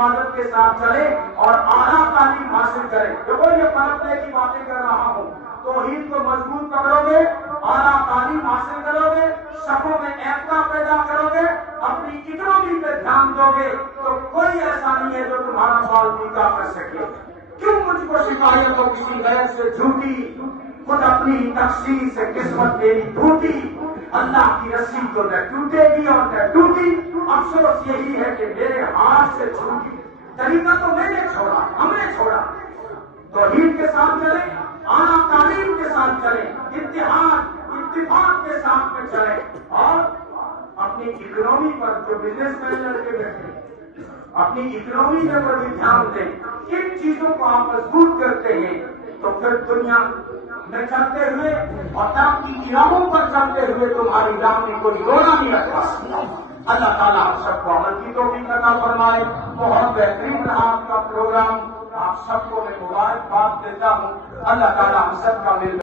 عبادت کے ساتھ چلے اور اعلیٰ تعلیم حاصل کرے. دیکھو یہ پرکھنے کی باتیں کر رہا ہوں. توحید کو مضبوط پکڑو گے، اعلیٰ تعلیم حاصل کرو گے، شبوں میں ایکتا پیدا کرو گے، اپنی اکنامی پہ دھیان دو گے تو کوئی ایسا نہیں ہے جو تمہارا سوال پورا کر سکے. کیوں مجھ کو شکایت ہو کسی غیر سے جھوٹی، خود اپنی تقسیم سے قسمت میری ٹوٹی، اللہ کی رسی تو نہ ٹوٹے گی اور نہ ٹوٹی، افسوس یہی ہے کہ میرے ہاتھ سے چھوٹی. طریقہ تو میں نے چھوڑا، ہم نے چھوڑا. توحید کے ساتھ چلیں، اعلیٰ تعلیم کے ساتھ چلیں، اتفاق کے ساتھ میں چلیں اور اپنی اکنامی پر جو بزنس مین لڑکے بیٹھے اپنی اکنامی پر بھی دھیان دیں. ان چیزوں کو آپ مضبوط کرتے ہیں تو پھر دنیا میں چلتے ہوئے اور ترقی کی راہوں پر چلتے ہوئے تمہاری راہ میں کوئی رونا نہیں رکھا. اللہ تعالیٰ آپ سب کو عمل کی توفیق عطا فرمائے. بہت بہترین رہا آپ کا پروگرام. آپ سب کو میں مبارکباد دیتا ہوں. اللہ تعالیٰ ہم سب کا مل